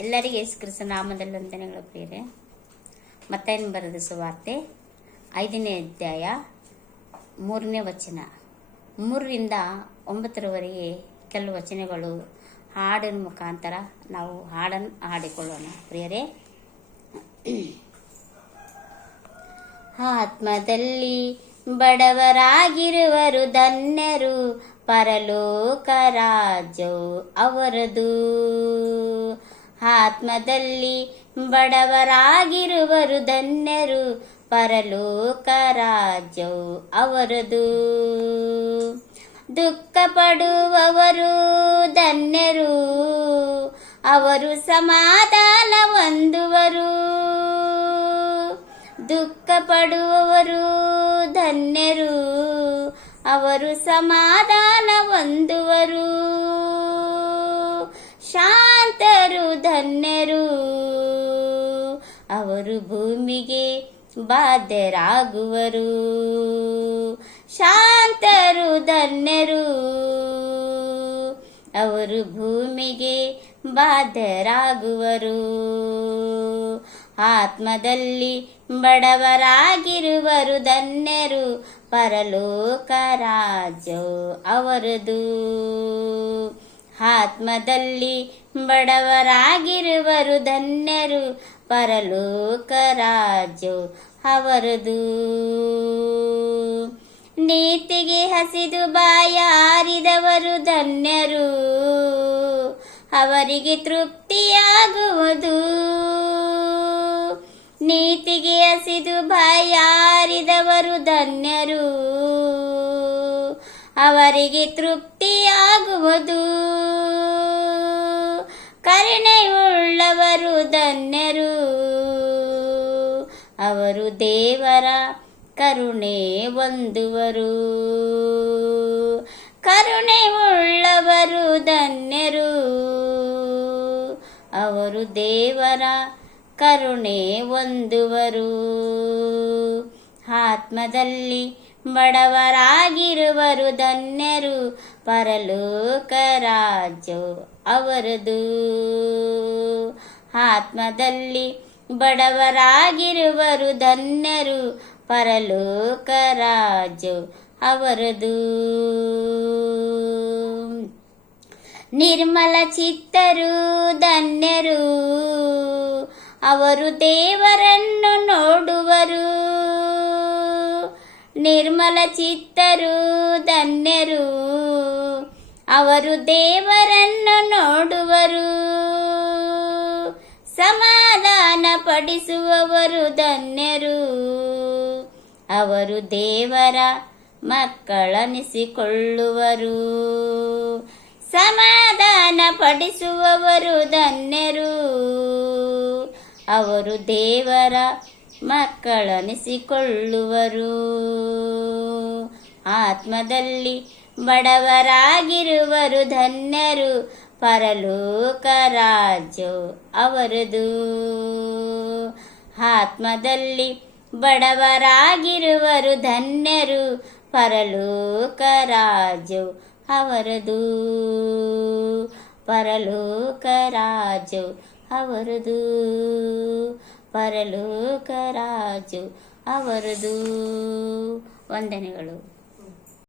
ಎಲ್ಲರಿಗೆ ಯೇಸು ಕ್ರಿಸ್ತನ ನಾಮದಲ್ಲಿ ವಂದನೆಗಳು ಪ್ರಿಯರೇ. ಮತ್ತಾಯನ ಬರೆದ ಸುವಾರ್ತೆ 5ನೇ ಅಧ್ಯಾಯ 3ನೇ ವಚನ 3ರಿಂದ 9ರವರೆಗೆ ಕೆಲವು ವಚನಗಳು ಹಾಡಿನ ಮುಖಾಂತರ ನಾವು ಹಾಡನ್ನು ಹಾಡಿಕೊಳ್ಳೋಣ ಪ್ರಿಯರೇ. ಆತ್ಮದಲ್ಲಿ ಬಡವರಾಗಿರುವರು ಧನ್ಯರು, ಪರಲೋಕ ರಾಜ್ಯವು ಅವರದು. ಆತ್ಮದಲ್ಲಿ ಬಡವರಾಗಿರುವರು ಧನ್ಯರು, ಪರಲೋಕ ರಾಜ್ಯವು ಅವರದು. ದುಃಖ ಪಡುವವರು ಧನ್ಯರು, ಅವರು ಸಮಾಧಾನ ಹೊಂದುವರು. ದುಃಖ ಪಡುವವರು ಧನ್ಯರು, ಅವರು ಸಮಾಧಾನ ಹೊಂದುವರು. ಶಾಂತರು ಧನ್ಯರು, ಅವರು ಭೂಮಿಗೆ ಬಾಧ್ಯರಾಗುವರು. ಶಾಂತರು ಧನ್ಯರು, ಅವರು ಭೂಮಿಗೆ ಬಾಧ್ಯರಾಗುವರು. ಆತ್ಮದಲ್ಲಿ ಬಡವರಾಗಿರುವರು ಧನ್ಯರು, ಪರಲೋಕ ರಾಜ್ಯವು ಅವರದು. ಆತ್ಮದಲ್ಲಿ ಬಡವರಾಗಿರುವರು ಧನ್ಯರು, ಪರಲೋಕ ರಾಜ್ಯವು ಅವರದು. ನೀತಿಗೆ ಹಸಿದು ಬಾಯಾರಿದವರು ಧನ್ಯರು, ಅವರಿಗೆ ತೃಪ್ತಿಯಾಗುವುದು. ನೀತಿಗೆ ಹಸಿದು ಬಾಯಾರಿದವರು ಧನ್ಯರು, ಅವರಿಗೆ ತೃಪ್ತಿಯಾಗುವುದು. ಕರುಣೆಯುಳ್ಳವರು ಧನ್ಯರು, ಅವರು ದೇವರ ಕರುಣೆ ಹೊಂದುವರು. ಕರುಣೆಯುಳ್ಳವರು ಧನ್ಯರು, ಅವರು ದೇವರ ಕರುಣೆ ಹೊಂದುವರು. ಆತ್ಮದಲ್ಲಿ ಬಡವರಾಗಿರುವರು ಧನ್ಯರು, ಪರಲೋಕ ರಾಜ್ಯವು ಅವರದು. ಆತ್ಮದಲ್ಲಿ ಬಡವರಾಗಿರುವರು ಧನ್ಯರು, ಪರಲೋಕ ರಾಜ್ಯವು ಅವರದು. ನಿರ್ಮಲ ಚಿತ್ತರು ಧನ್ಯರು, ಅವರು ದೇವರನ್ನು ನೋಡುವರು. ನಿರ್ಮಲ ಚಿತ್ತರು ಧನ್ಯರು, ಅವರು ದೇವರನ್ನು ನೋಡುವರು. ಸಮಾಧಾನ ಪಡಿಸುವವರು ಧನ್ಯರು, ಅವರು ದೇವರ ಮಕ್ಕಳನಿಸಿಕೊಳ್ಳುವರು. ಸಮಾಧಾನ ಪಡಿಸುವವರು ಧನ್ಯರು, ಅವರು ದೇವರ ಮಕ್ಕಳನಿಸಿಕೊಳ್ಳುವರು. ಆತ್ಮದಲ್ಲಿ ಬಡವರಾಗಿರುವರು ಧನ್ಯರು, ಪರಲೋಕ ರಾಜ್ಯವು ಅವರದು. ಆತ್ಮದಲ್ಲಿ ಬಡವರಾಗಿರುವರು ಧನ್ಯರು, ಪರಲೋಕ ರಾಜ್ಯವು ಅವರದು. ಪರಲೋಕ ರಾಜ್ಯವು ಅವರದು, ಪರಲೋಕ ರಾಜ್ಯವು ಅವರದು. ವಂದನೆಗಳು.